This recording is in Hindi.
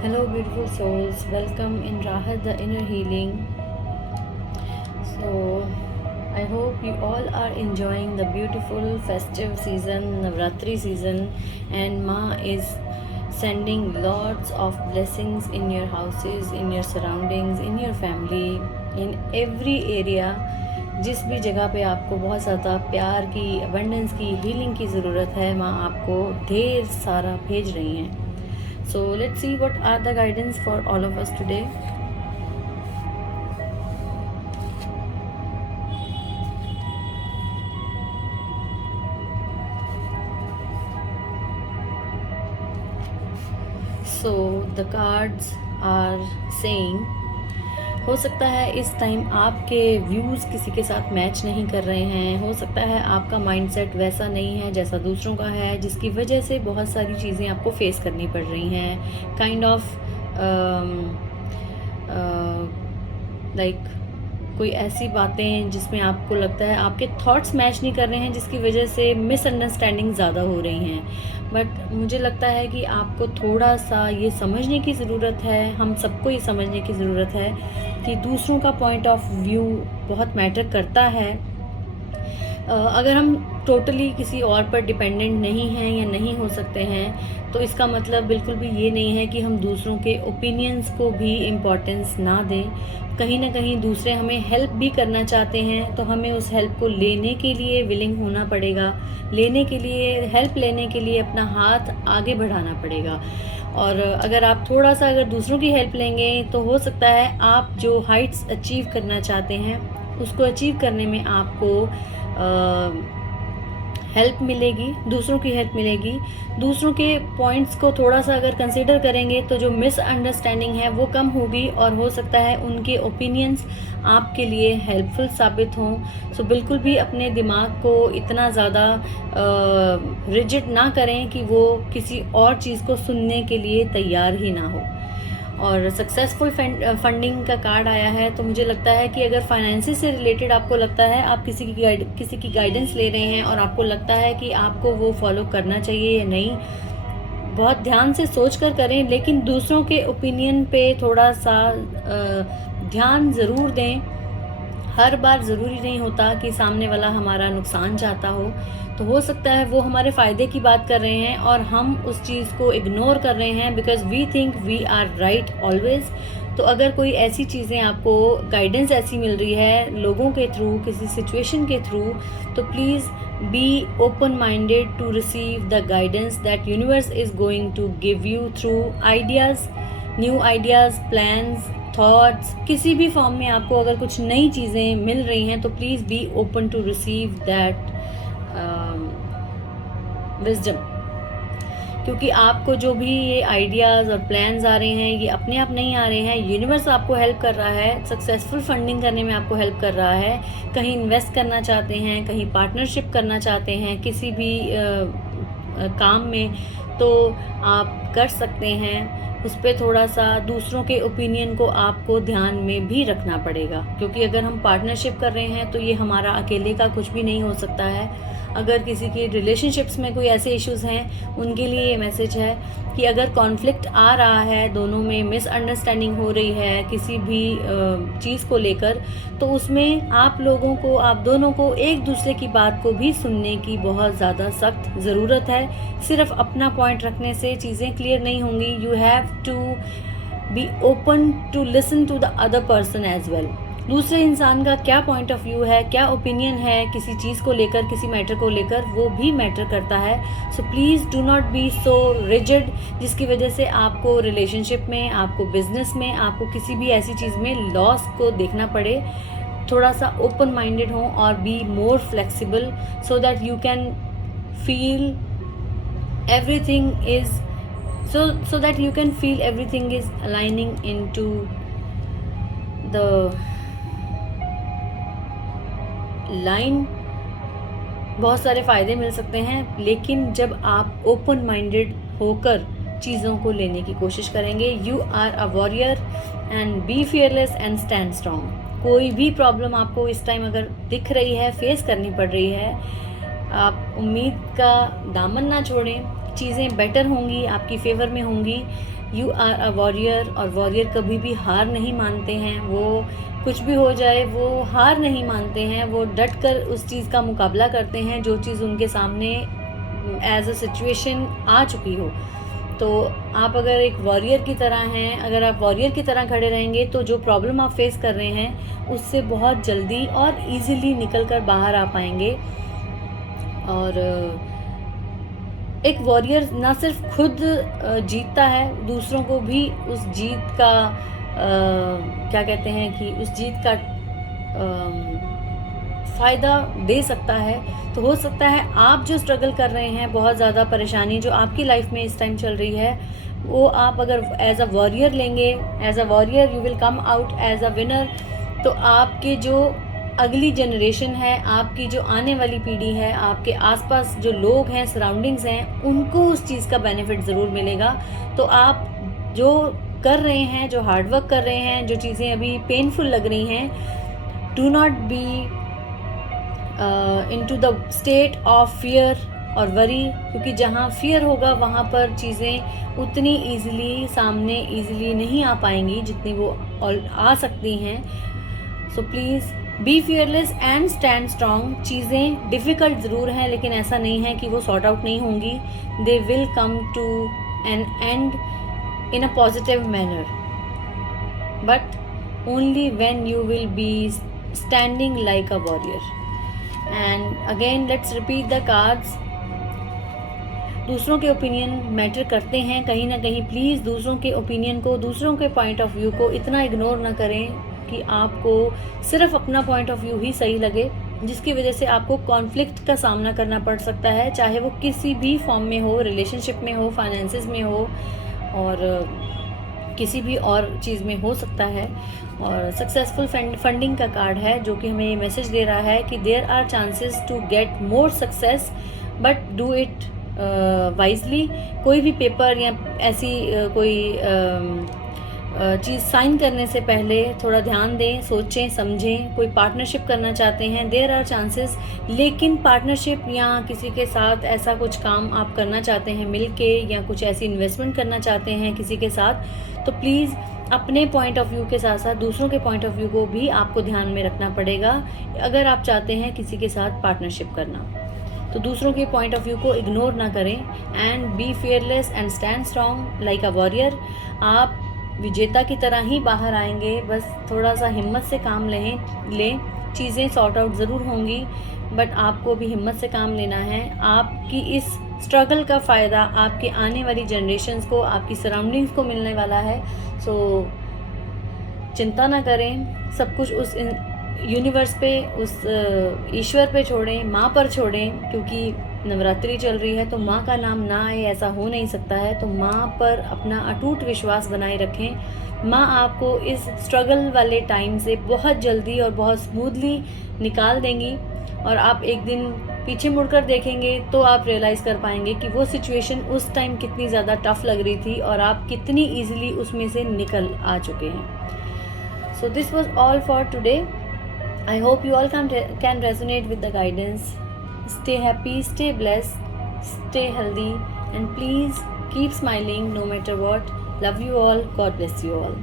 Hello, beautiful souls. Welcome in Rahat, the inner healing. So, I hope you all are enjoying the beautiful festive season, Navratri season, and Ma is sending lots of blessings in your houses, in your surroundings, in your family, in every area. जिस भी जगह पे आपको बहुत ज़्यादा प्यार की, अबंडेंस की, हीलिंग की ज़रूरत है, माँ आपको ढेर सारा भेज रही हैं. So let's see what are the guidance for all of us today. So the cards are saying, हो सकता है इस टाइम आपके व्यूज़ किसी के साथ मैच नहीं कर रहे हैं. हो सकता है आपका माइंडसेट वैसा नहीं है जैसा दूसरों का है, जिसकी वजह से बहुत सारी चीज़ें आपको फेस करनी पड़ रही हैं. काइंड ऑफ लाइक कोई ऐसी बातें जिसमें आपको लगता है आपके थॉट्स मैच नहीं कर रहे हैं, जिसकी वजह से मिसअंडरस्टैंडिंग ज़्यादा हो रही हैं. बट मुझे लगता है कि आपको थोड़ा सा ये समझने की ज़रूरत है, हम सबको ये समझने की ज़रूरत है कि दूसरों का पॉइंट ऑफ व्यू बहुत मैटर करता है. अगर हम टोटली किसी और पर डिपेंडेंट नहीं हैं या नहीं हो सकते हैं, तो इसका मतलब बिल्कुल भी ये नहीं है कि हम दूसरों के ओपिनियंस को भी इम्पोर्टेंस ना दें. कहीं ना कहीं दूसरे हमें हेल्प भी करना चाहते हैं, तो हमें उस हेल्प को लेने के लिए विलिंग होना पड़ेगा. लेने के लिए, हेल्प लेने के लिए अपना हाथ आगे बढ़ाना पड़ेगा. और अगर आप थोड़ा सा अगर दूसरों की हेल्प लेंगे, तो हो सकता है आप जो हाइट्स अचीव करना चाहते हैं उसको अचीव करने में आपको हेल्प मिलेगी, दूसरों की हेल्प मिलेगी. दूसरों के पॉइंट्स को थोड़ा सा अगर कंसिडर करेंगे, तो जो मिसअंडरस्टैंडिंग है वो कम होगी, और हो सकता है उनके ओपिनियंस आपके लिए हेल्पफुल साबित हों. सो बिल्कुल भी अपने दिमाग को इतना ज़्यादा रिजिड ना करें कि वो किसी और चीज़ को सुनने के लिए तैयार ही ना हो. और सक्सेसफुल फंडिंग का कार्ड आया है, तो मुझे लगता है कि अगर फाइनेंसिस से रिलेटेड आपको लगता है आप किसी की गाइडेंस ले रहे हैं और आपको लगता है कि आपको वो फॉलो करना चाहिए या नहीं, बहुत ध्यान से सोच कर करें. लेकिन दूसरों के ओपिनियन पे थोड़ा सा ध्यान ज़रूर दें. हर बार ज़रूरी नहीं होता कि सामने वाला हमारा नुकसान चाहता हो. तो हो सकता है वो हमारे फ़ायदे की बात कर रहे हैं और हम उस चीज़ को इग्नोर कर रहे हैं, because we think we are right always. तो अगर कोई ऐसी चीज़ें आपको गाइडेंस ऐसी मिल रही है लोगों के थ्रू, किसी सिचुएशन के थ्रू, तो please be open minded to receive the guidance that universe is going to give you through ideas, new ideas, plans, thoughts. किसी भी फॉर्म में आपको अगर कुछ नई चीज़ें मिल रही हैं, तो please be open to receive that wisdom. क्योंकि आपको जो भी ये आइडियाज़ और प्लान्स आ रहे हैं, ये अपने आप नहीं आ रहे हैं. यूनिवर्स आपको हेल्प कर रहा है, सक्सेसफुल फंडिंग करने में आपको हेल्प कर रहा है. कहीं इन्वेस्ट करना चाहते हैं, कहीं पार्टनरशिप करना चाहते हैं किसी भी काम में, तो आप कर सकते हैं. उस पर थोड़ा सा दूसरों के ओपिनियन को आपको ध्यान में भी रखना पड़ेगा, क्योंकि अगर हम पार्टनरशिप कर रहे हैं तो ये हमारा अकेले का कुछ भी नहीं हो सकता है. अगर किसी के रिलेशनशिप्स में कोई ऐसे इश्यूज़ हैं, उनके लिए ये मैसेज है कि अगर कॉन्फ्लिक्ट आ रहा है, दोनों में मिसअंडरस्टैंडिंग हो रही है किसी भी चीज़ को लेकर, तो उसमें आप लोगों को, आप दोनों को एक दूसरे की बात को भी सुनने की बहुत ज़्यादा सख्त ज़रूरत है. सिर्फ अपना पॉइंट रखने से चीज़ें क्लियर नहीं होंगी. You have to be open to listen to the other person as well. दूसरे इंसान का क्या पॉइंट ऑफ व्यू है, क्या ओपिनियन है किसी चीज़ को लेकर, किसी मैटर को लेकर, वो भी मैटर करता है. So please do not be so rigid, जिसकी वजह से आपको रिलेशनशिप में, आपको बिजनेस में, आपको किसी भी ऐसी चीज़ में लॉस को देखना पड़े. थोड़ा सा ओपन माइंडेड हो और be more flexible, so that you can feel everything is so that you can feel everything is aligning into the line. बहुत सारे फ़ायदे मिल सकते हैं, लेकिन जब आप ओपन माइंडेड होकर चीज़ों को लेने की कोशिश करेंगे. You are a warrior and be fearless and stand strong. कोई भी प्रॉब्लम आपको इस टाइम अगर दिख रही है, फेस करनी पड़ रही है, आप उम्मीद का दामन ना छोड़ें. चीज़ें बेटर होंगी, आपकी फेवर में होंगी. यू आर अ वॉरियर, और वॉरियर कभी भी हार नहीं मानते हैं। वो कुछ भी हो जाए वो हार नहीं मानते हैं, वो डट कर उस चीज़ का मुकाबला करते हैं जो चीज़ उनके सामने एज अ सिचुएशन आ चुकी हो। तो आप अगर एक वॉरियर की तरह हैं, अगर आप वॉरियर की तरह खड़े रहेंगे तो जो प्रॉब्लम आप फेस कर रहे हैं उससे बहुत जल्दी और इजीली निकल कर बाहर आ पाएंगे। और एक वॉरियर ना सिर्फ खुद जीतता है, दूसरों को भी उस जीत का क्या कहते हैं कि उस जीत का फ़ायदा दे सकता है। तो हो सकता है आप जो स्ट्रगल कर रहे हैं, बहुत ज़्यादा परेशानी जो आपकी लाइफ में इस टाइम चल रही है, वो आप अगर एज अ वॉरियर लेंगे, as a warrior you will come out as a winner. तो आपके जो अगली जनरेशन है, आपकी जो आने वाली पीढ़ी है, आपके आसपास जो लोग हैं, सराउंडिंग्स हैं, उनको उस चीज़ का बेनिफिट ज़रूर मिलेगा। तो आप जो कर रहे हैं, जो हार्डवर्क कर रहे हैं, जो चीज़ें अभी पेनफुल लग रही हैं, do not be into the state of fear और वरी, क्योंकि जहाँ फियर होगा वहाँ पर चीज़ें उतनी ईजिली सामने ईजिली नहीं आ पाएंगी जितनी वो आ सकती हैं। So please be fearless and stand strong. चीज़ें डिफ़िकल्ट ज़रूर हैं, लेकिन ऐसा नहीं है कि वो सॉर्ट आउट नहीं होंगी। They will come to an end in a positive manner, but only when you will be standing like a warrior. And again let's repeat the cards. दूसरों के ओपिनियन मैटर करते हैं कहीं ना कहीं। प्लीज़ दूसरों के ओपिनियन को, दूसरों के पॉइंट ऑफ व्यू को इतना इग्नोर ना करें कि आपको सिर्फ अपना पॉइंट ऑफ व्यू ही सही लगे, जिसकी वजह से आपको कॉन्फ्लिक्ट का सामना करना पड़ सकता है, चाहे वो किसी भी फॉर्म में हो, रिलेशनशिप में हो, फाइनेंसेस में हो, और किसी भी और चीज़ में हो सकता है। और सक्सेसफुल फंडिंग का कार्ड है जो कि हमें ये मैसेज दे रहा है कि there are chances to get more success, but do it wisely. कोई भी पेपर या ऐसी कोई चीज़ साइन करने से पहले थोड़ा ध्यान दें, सोचें समझें। कोई पार्टनरशिप करना चाहते हैं, देयर आर चांसेस, लेकिन पार्टनरशिप या किसी के साथ ऐसा कुछ काम आप करना चाहते हैं मिलके, या कुछ ऐसी इन्वेस्टमेंट करना चाहते हैं किसी के साथ, तो प्लीज़ अपने पॉइंट ऑफ व्यू के साथ साथ दूसरों के पॉइंट ऑफ व्यू को भी आपको ध्यान में रखना पड़ेगा अगर आप चाहते हैं किसी के साथ पार्टनरशिप करना। तो दूसरों के पॉइंट ऑफ व्यू को इग्नोर ना करें and be fearless and stand strong like a warrior. आप विजेता की तरह ही बाहर आएंगे, बस थोड़ा सा हिम्मत से काम लें। चीज़ें सॉर्ट आउट ज़रूर होंगी, बट आपको भी हिम्मत से काम लेना है। आपकी इस स्ट्रगल का फ़ायदा आपके आने वाली जनरेशन्स को, आपकी सराउंडिंग्स को मिलने वाला है। सो चिंता ना करें, सब कुछ उस यूनिवर्स पे, उस ईश्वर पे छोड़ें, माँ पर छोड़ें, क्योंकि नवरात्रि चल रही है तो माँ का नाम ना आए ऐसा हो नहीं सकता है। तो माँ पर अपना अटूट विश्वास बनाए रखें। माँ आपको इस स्ट्रगल वाले टाइम से बहुत जल्दी और बहुत स्मूथली निकाल देंगी, और आप एक दिन पीछे मुड़कर देखेंगे तो आप रियलाइज़ कर पाएंगे कि वो सिचुएशन उस टाइम कितनी ज़्यादा टफ लग रही थी और आप कितनी ईजिली उसमें से निकल आ चुके हैं। So this was all for today. I hope you all can resonate with the guidance. Stay happy, stay blessed, stay healthy, and please keep smiling no matter what. Love you all. God bless you all.